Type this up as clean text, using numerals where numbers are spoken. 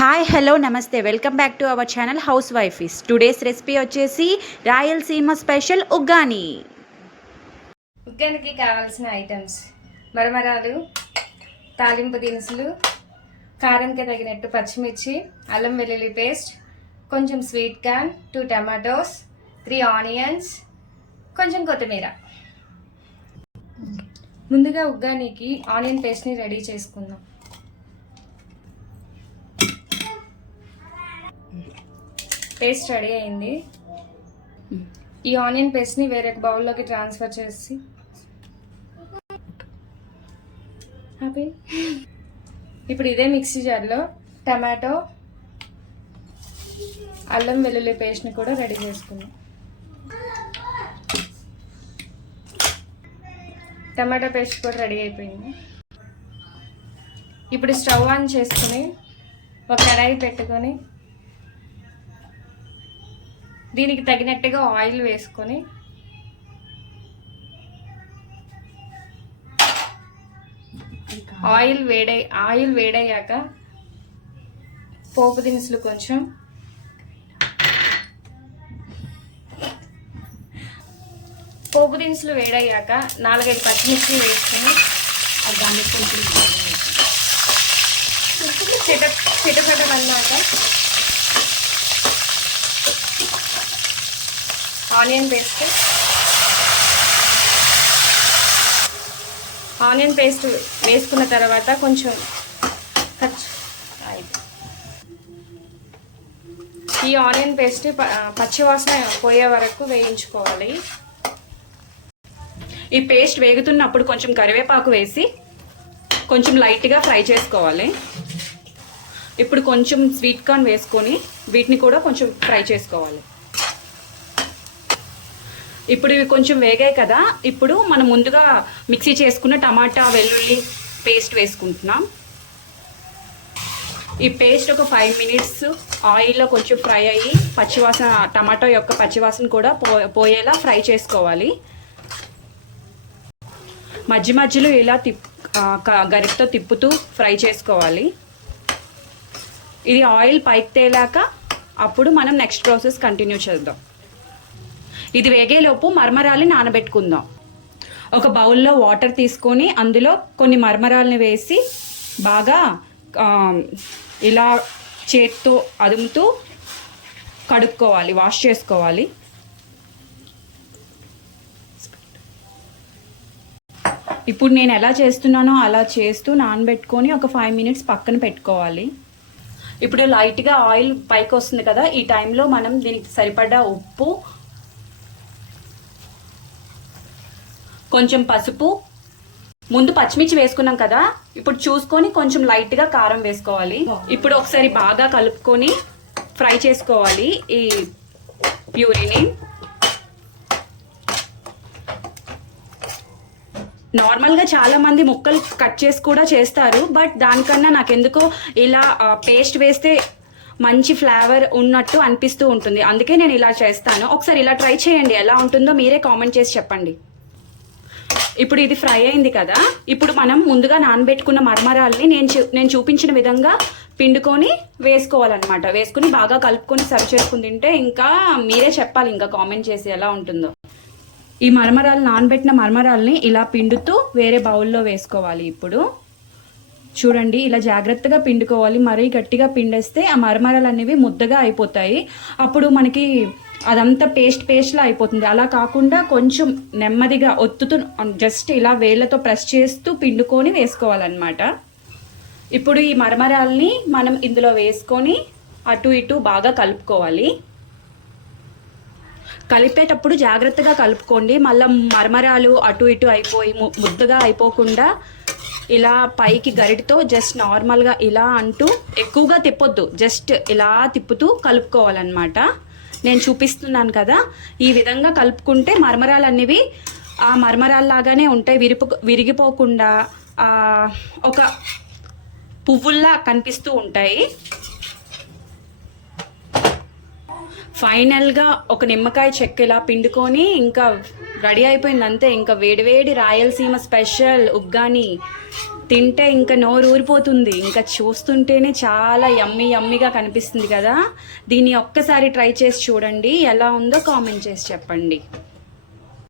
Hi hello నమస్తే welcome back to our channel హౌస్ వైఫీస్. టుడేస్ రెసిపీ వచ్చేసి రాయలసీమ స్పెషల్ ఉగ్గాని. ఉగ్గానికి కావాల్సిన ఐటమ్స్: మరమరాలు, తాలింపు దినుసులు, కారంకి తగినట్టు పచ్చిమిర్చి, అల్లం వెల్లుల్లి పేస్ట్, కొంచెం స్వీట్ కార్న్, 2 టమాటోస్, 3 ఆనియన్స్, కొంచెం కొత్తిమీర. ముందుగా ఉగ్గానికి ఆనియన్ పేస్ట్ని రెడీ చేసుకుందాం. పేస్ట్ రెడీ అయింది. ఈ ఆనియన్ పేస్ట్ని వేరే బౌల్లోకి ట్రాన్స్ఫర్ చేసి ఇప్పుడు ఇదే మిక్సీ జార్లో టమాటో, అల్లం వెల్లుల్లి పేస్ట్ని కూడా రెడీ చేసుకుందాం. టమాటో పేస్ట్ కూడా రెడీ అయిపోయింది. ఇప్పుడు స్టవ్ ఆన్ చేసుకుని ఒక కడాయి పెట్టుకొని దీనికి తగినట్టుగా ఆయిల్ వేసుకొని ఆయిల్ వేడయ్యాక పోపు దినుసులు కొంచెం, పోపు దినుసులు వేడయ్యాక 4-5 పచ్చిమిర్చి వేసుకొని చిటపటమన్నాక ఆనియన్ పేస్ట్ వేసుకున్న తర్వాత కొంచెం ఈ ఆనియన్ పేస్ట్ పచ్చివాసన పోయే వరకు వేయించుకోవాలి. ఈ పేస్ట్ వేగుతున్నప్పుడు కొంచెం కరివేపాకు వేసి కొంచెం లైట్గా ఫ్రై చేసుకోవాలి. ఇప్పుడు కొంచెం స్వీట్ కార్న్ వేసుకొని వీటిని కూడా కొంచెం ఫ్రై చేసుకోవాలి. ఇప్పుడు ఇవి కొంచెం వేగాయి కదా, ఇప్పుడు మనం ముందుగా మిక్సీ చేసుకున్న టమాటా వెల్లుల్లి పేస్ట్ వేసుకుంటున్నాం. ఈ పేస్ట్ ఒక 5 మినిట్స్ ఆయిల్లో కొంచెం ఫ్రై అయ్యి పచ్చివాసన, టమాటో యొక్క పచ్చివాసన కూడా పోయేలా ఫ్రై చేసుకోవాలి. మధ్య మధ్యలో ఇలా గరిటతో తిప్పుతూ ఫ్రై చేసుకోవాలి. ఇది ఆయిల్ పైకి తేలాక అప్పుడు మనం నెక్స్ట్ ప్రాసెస్ కంటిన్యూ చేద్దాం. ఇది వేగేలోపు మరమరాలు నానబెట్టుకుందాం. ఒక బౌల్లో వాటర్ తీసుకొని అందులో కొన్ని మరమరాలని వేసి బాగా ఇలా చేత్తో అదుముతూ కడుక్కోవాలి, వాష్ చేసుకోవాలి. ఇప్పుడు నేను ఎలా చేస్తున్నానో అలా చేస్తూ నానబెట్టుకొని ఒక 5 మినిట్స్ పక్కన పెట్టుకోవాలి. ఇప్పుడు లైట్గా ఆయిల్ పైకి వస్తుంది కదా, ఈ టైంలో మనం దీనికి సరిపడా ఉప్పు, కొంచెం పసుపు, ముందు పచ్చిమిర్చి వేసుకున్నాం కదా, ఇప్పుడు చూసుకొని కొంచెం లైట్గా కారం వేసుకోవాలి. ఇప్పుడు ఒకసారి బాగా కలుపుకొని ఫ్రై చేసుకోవాలి ఈ ప్యూరీని. నార్మల్గా చాలా మంది ముక్కలు కట్ చేసి కూడా చేస్తారు, బట్ దానికన్నా నాకెందుకో ఇలా పేస్ట్ వేస్తే మంచి ఫ్లేవర్ ఉన్నట్టు అనిపిస్తూ ఉంటుంది, అందుకే నేను ఇలా చేస్తాను. ఒకసారి ఇలా ట్రై చేయండి, ఎలా ఉంటుందో మీరే కామెంట్ చేసి చెప్పండి. ఇప్పుడు ఇది ఫ్రై అయింది కదా, ఇప్పుడు మనం ముందుగా నానబెట్టుకున్న మరమరాల్ని నేను చూపించిన విధంగా పిండుకొని వేసుకోవాలన్నమాట. వేసుకుని బాగా కలుపుకొని సర్వ్ చేసుకుని తింటే ఇంకా మీరే చెప్పాలి, ఇంకా కామెంట్ చేసి ఎలా ఉంటుందో. ఈ నానబెట్టిన మరమరాల్ని ఇలా పిండుతూ వేరే బౌల్లో వేసుకోవాలి. ఇప్పుడు చూడండి, ఇలా జాగ్రత్తగా పిండుకోవాలి. మరీ గట్టిగా పిండేస్తే ఆ మరమరాలు అనేవి ముద్దగా అయిపోతాయి, అప్పుడు మనకి అదంతా పేస్ట్లా అయిపోతుంది. అలా కాకుండా కొంచెం నెమ్మదిగా ఒత్తుతూ జస్ట్ ఇలా వేళ్ళతో ప్రెస్ చేస్తూ పిండుకొని వేసుకోవాలన్నమాట. ఇప్పుడు ఈ మరమరాల్ని మనం ఇందులో వేసుకొని అటు ఇటు బాగా కలుపుకోవాలి. కలిపేటప్పుడు జాగ్రత్తగా కలుపుకోండి, మళ్ళీ మరమరాలు అటు ఇటు అయిపోయి ముద్దగా అయిపోకుండా ఇలా పైకి గరిటతో జస్ట్ నార్మల్గా ఇలా అంటూ ఎక్కువగా తిప్పొద్దు, జస్ట్ ఇలా తిప్పుతూ కలుపుకోవాలన్నమాట. నేను చూపిస్తున్నాను కదా, ఈ విధంగా కలుపుకుంటే మరమరాలు అనేవి ఆ మరమరాల్లాగానే ఉంటాయి, విరిగిపోకుండా ఒక పువ్వుల్లా కనిపిస్తూ ఉంటాయి. ఫైనల్గా ఒక నిమ్మకాయ చెక్క ఇలా పిండుకొని ఇంకా రెడీ అయిపోయింది అంతే. ఇంకా వేడివేడి రాయలసీమ స్పెషల్ ఉగ్గాని తింటే ఇంకా నోరు ఊరిపోతుంది, ఇంకా చూస్తుంటేనే చాలా యమ్మీగా కనిపిస్తుంది కదా. దీన్ని ఒక్కసారి ట్రై చేసి చూడండి, ఎలా ఉందో కామెంట్ చేసి చెప్పండి.